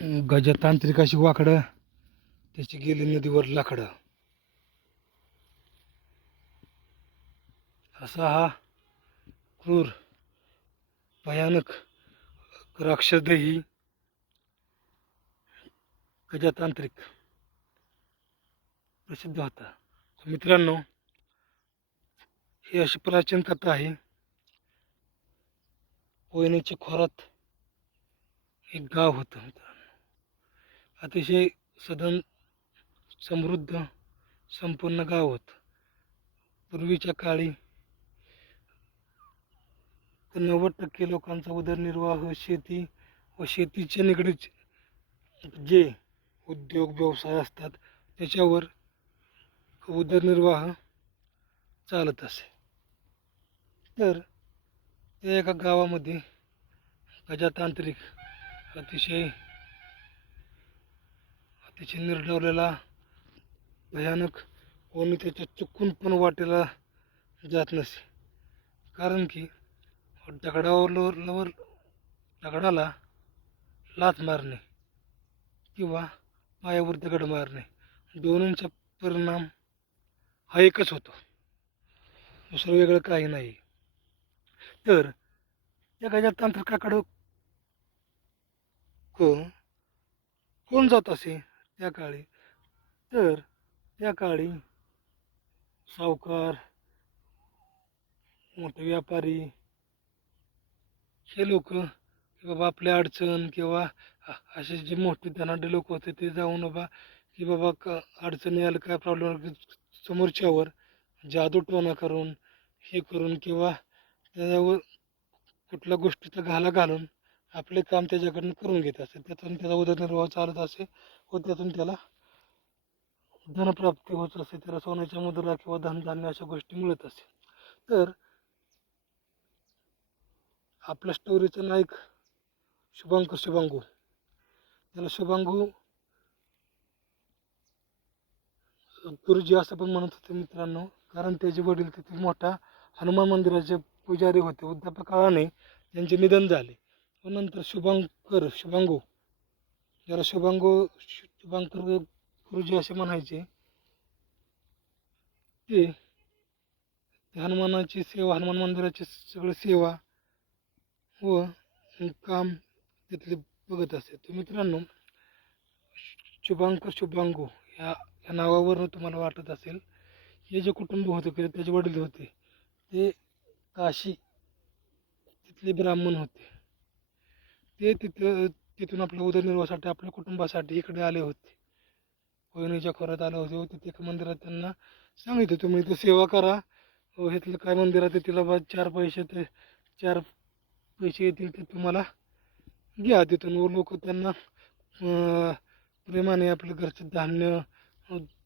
गजतांत्रिक अशी वाकडं, त्याची गेली नदीवर लाकडं. असा हा क्रूर भयानक राक्षसदेही गजतांत्रिक प्रसिद्ध होता. मित्रांनो, ही अशी प्राचीन कथा आहे. कोयनेच्या खोरात एक गाव होतं मित्रांनो. अतिशय समृद्ध संपूर्ण गाव होतं. पूर्वीच्या काळी 90% लोकांचा उदरनिर्वाह शेती व शेतीच्या निगडीत जे उद्योग व्यवसाय असतात त्याच्यावर उदरनिर्वाह चालत असे. तर त्या एका गावामध्ये गजतांत्रिक अतिशय निर्डवलेला भयानक, कोणी त्याच्या चुकून पण वाटेला जात नसे. कारण की दगडाला लाथ मारणे किंवा पायावर दगड मारणे, दोन्हींचा परिणाम हा एकच होतो, दुसरं वेगळं काही नाही. तर त्या गजतांत्रिकाकडं कोण जात असे त्या काळी? तर त्या काळी सावकार, मोठे व्यापारी हे लोक, बाबा आपल्या अडचण किंवा असे जे मोठे धनाढ्य लोक होते ते जाऊन बाबा की बाबा अडचणी आलं, काय प्रॉब्लेम, समोरच्यावर जादूटोणा करून हे करून किंवा त्याच्यावर कुठल्या गोष्टीचा घाला घालून आपले काम त्याच्याकडून करून घेत असे. त्यातून त्याचा उदरनिर्वाह चालत असे व त्यातून त्याला धनप्राप्ती होत असे. त्याला सोन्याच्या मुद्रा किंवा धनधान्य अशा गोष्टी मिळत असे. तर आपल्या स्टोरीचं नायक शुभांगू, त्याला शुभांगू गुरुजी असं पण म्हणत होते मित्रांनो, कारण त्याचे वडील तिथे मोठा हनुमान मंदिराचे पुजारी होते. वृद्धापकाळाने त्यांचे निधन झाले व नंतर शुभांगू ज्याला शुभांकर गुरुजी असे म्हणायचे, ते हनुमानाची सेवा, हनुमान मंदिराची सगळी सेवा व काम तिथले बघत असे. तर मित्रांनो, शुभांगू या नावावरून तुम्हाला वाटत असेल, हे जे कुटुंब होते किंवा त्याचे वडील होते ते काशी तिथले ब्राह्मण होते. ते तिथून आपल्या उदरनिर्वाहासाठी, आपल्या कुटुंबासाठी इकडे आले होते, कोयनेच्या खोऱ्यात आले होते व तिथे एका मंदिरात त्यांना सांगितलं, तुम्ही इथं सेवा करा, इथलं काय मंदिरात तिला बा 4 पैसे येतील ते तुम्हाला घ्या तिथून. व लोक त्यांना प्रेमाने आपलं घरचं धान्य,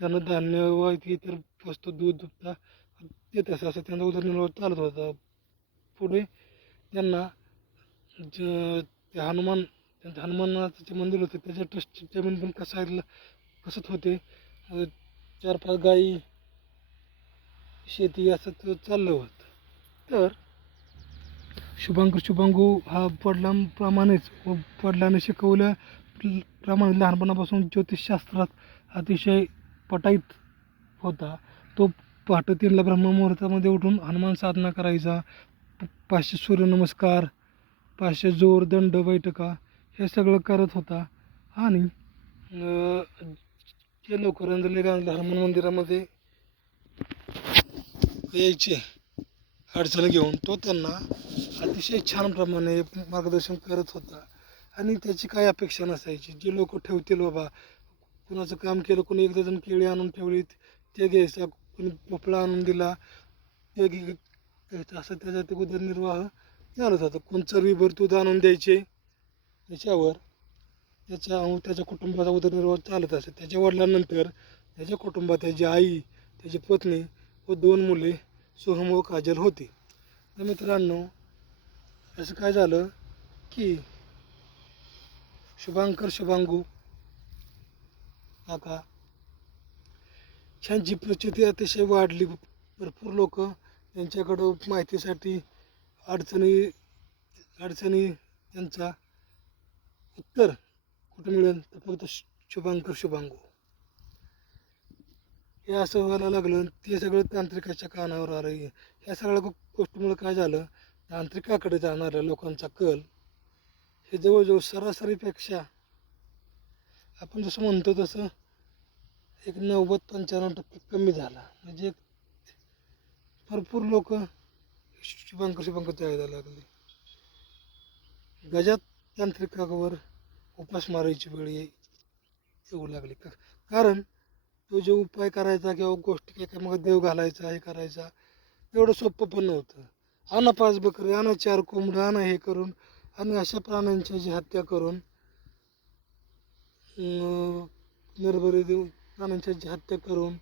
धनधान्य व इतर वस्तू, दूध दुभता देत असं त्यांचा उदरनिर्वाह चालत होता. पुढे त्यांना ते त्यांचं हनुमानाचं जे मंदिर होते त्याच्या ट्रस्टची जमीन पण कसत होते. 4-5 गाई, शेती असं चाललं होतं. तर शुभांगू हा वडिलांनी शिकवल्या प्रमाणे लहानपणापासून ज्योतिषशास्त्रात अतिशय पटाईत होता. तो पहाटे 3ला ब्रह्ममुहूर्तामध्ये उठून हनुमान साधना करायचा. 500 सूर्यनमस्कार, 500 जोर, दंड बैठका हे सगळं करत होता. आणि ते लोक रंजले गांजले हनुमान मंदिरामध्ये यायचे अडचण घेऊन, तो त्यांना अतिशय छान प्रमाणे मार्गदर्शन करत होता. आणि त्याची काही अपेक्षा नसायची. जे लोक ठेवतील बाबा, कुणाचं काम केलं, कोणी 1 डझन केळी आणून ठेवली ते घ्यायचा, कोणी भोपळा आणून दिला ते घ्यायचं, असं त्याचा ते उदरनिर्वाह चालत होता. कोण चरवीभर दूध आणून द्यायचे, त्याच्यावर त्याच्या कुटुंबाचा उदरनिर्वाह चालत असे. त्याच्या वडिलांनंतर त्याच्या कुटुंबात त्याची आई, त्याची पत्नी व 2 मुले सोहम व काजल होती. तर मित्रांनो, असं काय झालं की शुभांगू काका ह्यांची प्रचिती अतिशय वाढली. भरपूर लोक त्यांच्याकडं माहितीसाठी अडचणी त्यांचा उत्तर कुठं मिळेल तर फक्त शुभांकर शुभांगू. हे असं व्हायला लागलं, ते सगळं तांत्रिकाच्या कानावर आलं. ह्या सगळ्या गोष्टीमुळे काय झालं, तांत्रिकाकडे जाणाऱ्या लोकांचा कल हे जवळजवळ सरासरीपेक्षा आपण जसं म्हणतो तसं एक 90-95% कमी झाला. म्हणजे भरपूर लोक शुभांकर यायला लागले. गजात तांत्रिकावर उपास मारायची वेळ येऊ लागली. कारण तो जो उपाय करायचा किंवा गोष्टी काय मग देव घालायचा हे करायचा एवढं सोपं पण नव्हतं. आणा 5 बकरी, आणा 4 कोंबडं, आणा हे करून आणि अशा प्राण्यांची जी हत्या करून निर्बली देऊन प्राण्यांची जी हत्या करून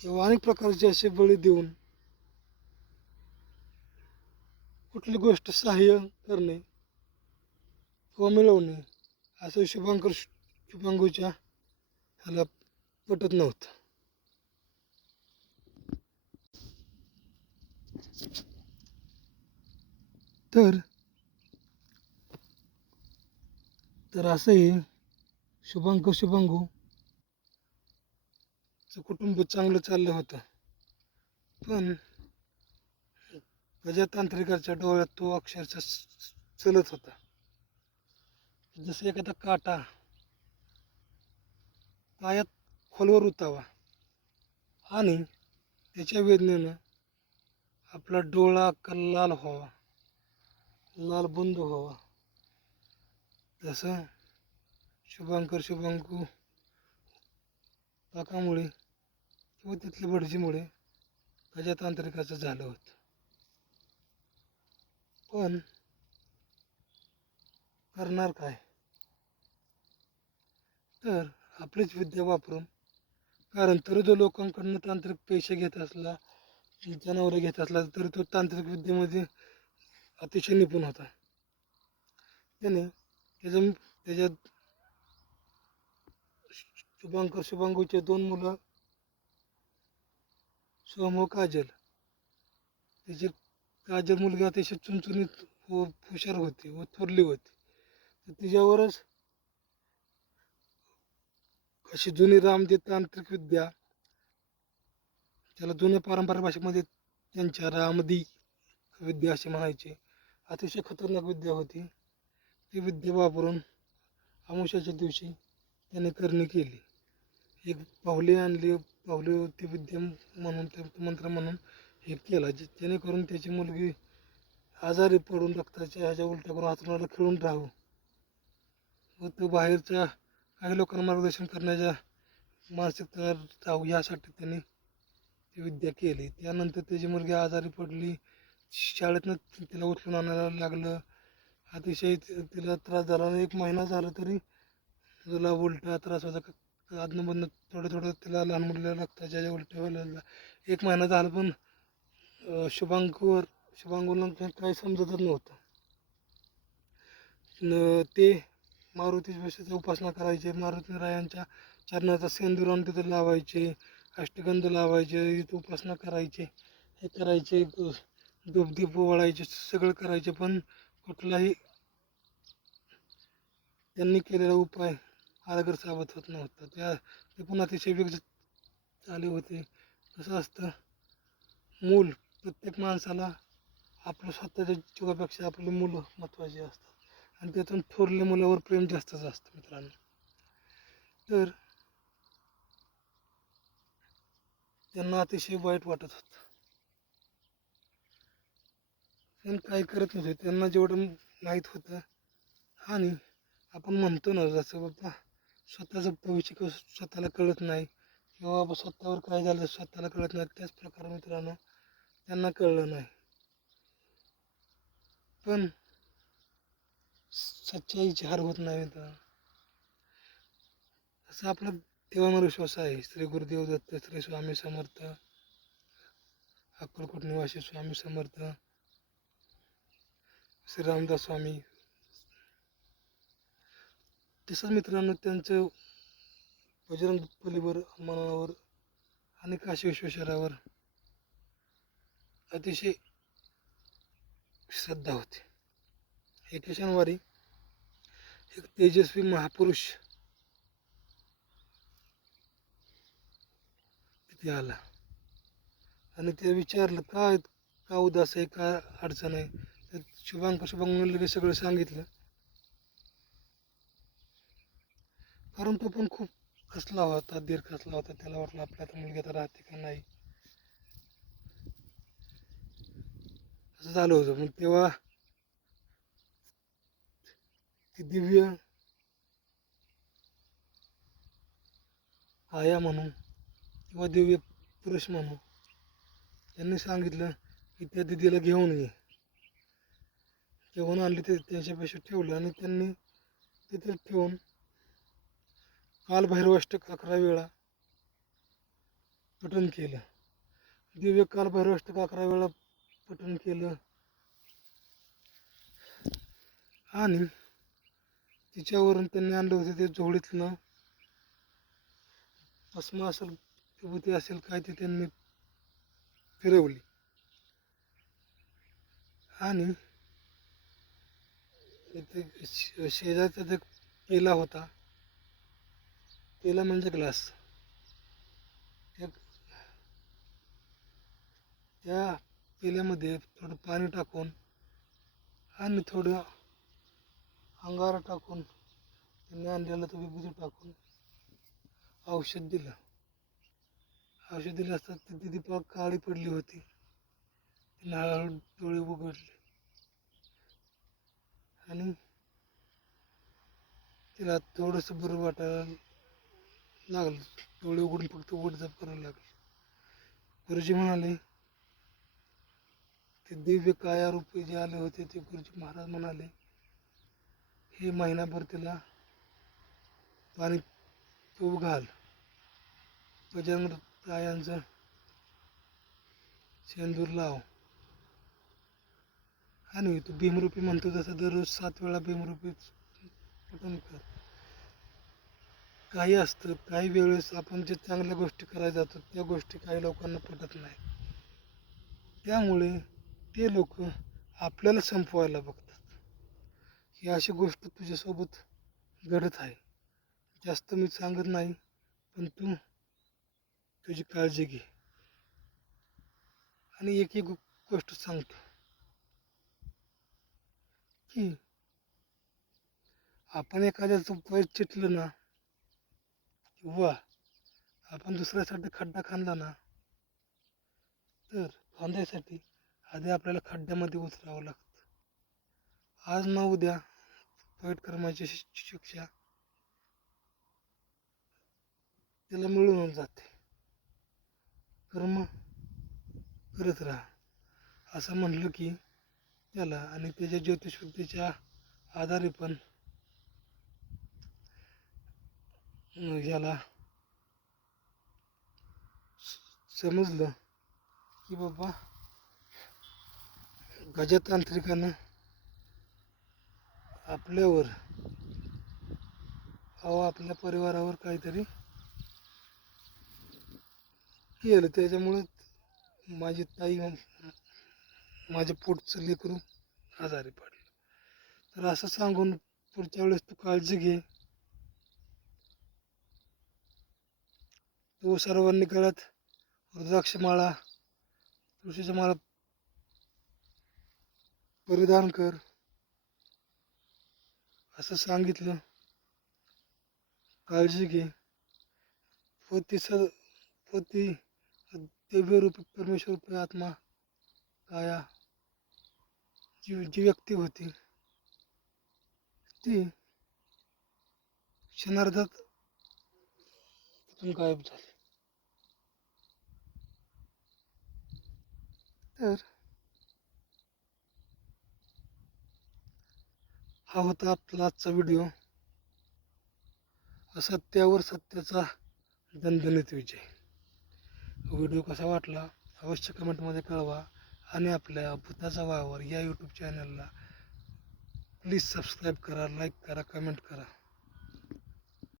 किंवा अनेक प्रकारचे असे बळी देऊन कुठली गोष्ट सहाय्य करणे किंवा मिळवणे असं शुभांगूच्या ह्याला पटत नव्हतं. तर असंही शुभांगूचं कुटुंब चांगलं चाललं होतं. पण प्रजातांत्रिकाच्या डोळ्यात तो अक्षरशः चलत होता. जसं एखादा काटा पायात खोलवर उतावा आणि त्याच्या वेदनेनं आपला डोळा अख्खा लाल व्हावा, लाल बुंद व्हावा. तसं शुभांगू पाकामुळे किंवा तिथल्या भटजीमुळे प्रजातांत्रिकाचं झालं होतं. पण करणार काय, तर आपलीच विद्या वापरून. कारण तरी जो लोकांकडनं तांत्रिक पैसे घेत असला, जनावरे घेत असला, तरी तो तांत्रिक विद्येमध्ये अतिशय निपुण होता. त्याने त्याच्यात शुभांगूचे 2 मुलं सोहम व काजल. त्याची काजल मुलगी अतिशय चुणचुणीत व हुशार होती व थोरली होती. तर तिच्यावरच अशी जुनी रामदेव तांत्रिक विद्या, त्याला जुन्या पारंपरिक भाषेमध्ये त्यांच्या रामदी विद्या असे म्हणायचे, अतिशय खतरनाक विद्या होती. ती विद्या वापरून अमावस्याच्या दिवशी त्याने करणी केली. एक पावली आणली, पावली ती विद्या म्हणून ते मंत्र म्हणून हे केला, जेणेकरून त्याची मुलगी आजारी पडून रक्ताच्या ह्याच्या उलट्या करून हातरुणाला खेळून राहू व तो बाहेरच्या काही लोकांना मार्गदर्शन करण्याच्या मानसिकता राहू यासाठी त्यांनी ती विद्या केली. त्यानंतर त्याची मुलगी आजारी पडली, शाळेतनं तिला उचलून आणायला लागलं. अतिशय तिला त्रास झाला. 1 महिना झाला तरी तुला उलटा त्रास व्हायचा. अधनंमधनं थोडं तिला लहान मुलीला रक्ताच्या ज्या उलट्या व्हायला 1 महिना झाला. पण शुभांगूला काही समजतच नव्हतं. ते मारुती विषयाची उपासना करायचे, मारुती रायांच्या चरणाचा सेंदूर आणून तिथं लावायचे, अष्टगंध लावायचे, इथं उपासना करायचे, हे करायचे, धूपदीप ओवाळायचे, सगळं करायचे. पण कुठलाही त्यांनी केलेला उपाय कारगर साबत होत नव्हता. ते पण अतिशय वेग झाले होते. कसं असतं, प्रत्येक माणसाला आपलं स्वतःच्या जीवापेक्षा आपली मुलं महत्त्वाची असतात आणि त्यातून थोरल्या मुलावर प्रेम जास्तच असतं मित्रांनो. तर त्यांना अतिशय वाईट वाटत होतं, पण काही करत नव्हते. त्यांना जेवढं माहीत होतं. आणि आपण म्हणतो ना, जसं बाबा स्वतःचं भविष्य स्वतःला कळत नाही किंवा बाबा स्वतःवर काय झालं स्वतःला कळत नाही, त्याच प्रकारे मित्रांनो त्यांना कळलं नाही. पण सच्चाईची हार होत नाही मित्रांनो. असं आपला देवांवर विश्वास आहे. श्री गुरुदेव दत्त, श्री स्वामी समर्थ, अक्कलकोट निवासी स्वामी समर्थ, श्री रामदास स्वामी. तसंच मित्रांनो त्यांचं बजरंग बलीवर, हनुमानावर आणि काशी विश्वेश्वरावर अतिशय श्रद्धा होती. 1 शनिवारी एक तेजस्वी महापुरुष तिथे आला आणि ते विचारलं का उदास आहे, का अडचण आहे. तर शुभांग लगेच सगळं सांगितलं. कारण तो पण खूप खचला होता, धीर खचला होता. त्याला वाटलं आपल्या आता मुलगी आता राहते का नाही, असं झालं होतं. मग तेव्हा ती दिव्य आया म्हणून किंवा दिव्य पुरुष म्हणून त्यांनी सांगितलं की त्या दिदीला घेऊन ये. घेऊन आणली, ते त्यांच्यापाशी ठेवलं आणि त्यांनी तिथे ठेवून कालभैरवाष्टक 11 वेळा पठण केलं. दिव्य कालभैरवाष्टक 11 वेळा पठण केलं आणि तिच्यावरून त्यांनी आणलं होतं ते जोडीतलं भस्म असेल, विभूती असेल, काय ते त्यांनी फिरवली आणि शेजारचा जो पेला होता, पेला म्हणजे ग्लास, त्या पेल्यामध्ये थोडं पाणी टाकून आणि थोडं अंगारा टाकून त्यांनी आणलेलं तो विभूती टाकून औषध दिलं. औषध दिलं असता ती दिदी पाक काळी पडली होती. तिने हळूहळू डोळे उघडले आणि तिला थोडंसं बरं वाटायला लागलं. डोळे उघडून फक्त उघडझाप करायला लागली. गुरुजी म्हणाले, ते दिव्य काया रूपी जे आले होते ते गुरुजी महाराज म्हणाले, हे महिनाभर तिला पाणी पिऊ घाल, बजरंग कायांचं शेंदूर लाव आणि तू भीमरूपी म्हणतो तसं दररोज 7 वेळा भीमरूपी पठण कर. काही असतं, काही वेळेस आपण जे चांगल्या गोष्टी करायला जातो त्या गोष्टी काही लोकांना पटत नाही. त्यामुळे ते लोक आपल्याला संपवायला बघतात. ही अशी गोष्ट तुझ्यासोबत घडत आहे. जास्त मी सांगत नाही, पण तू तुझी काळजी घे. आणि एक गोष्ट सांगतो की आपण एखाद्याचं पैर चिटलं ना, किंवा आपण दुसऱ्यासाठी खड्डा खांदला ना, तर खांद्यासाठी आधी आपल्याला खड्ड्यामध्ये उतरावं लागतं. आज ना उद्या वाईट कर्माची शिक्षा त्याला मिळून जाते. कर्म करत राहा असं म्हणलं की त्याला, आणि त्याच्या ज्योतिषविद्येच्या आधारे पण याला समजलं की बाबा गजतांत्रिकानं आपल्यावर आपल्या परिवारावर काहीतरी केलं. त्याच्यामुळे माझी ताई, माझ्या पोटचं लेकरू आजारी पडलं. तर असं सांगून पुढच्या वेळेस तू काळजी घे. तू सर्वांनी गळ्यात रुद्राक्ष माळा, तुळशीच्या माळा परिधान कर असं सांगितलं. काळजी घे. पोती दिव्य रूपी परमेश्वर रूपी आत्मा काया जी व्यक्ती होती ती क्षणार्धात तिथून गायब झाली. तर हा होता आपला आजचा व्हिडिओ. असत्यावर सत्याचा दणदणीत विजय. व्हिडिओ कसा वाटला अवश्य कमेंटमध्ये कळवा आणि आपल्या भूताचा वावर या यूट्यूब चॅनलला प्लीज सबस्क्राईब करा, लाईक करा, कमेंट करा.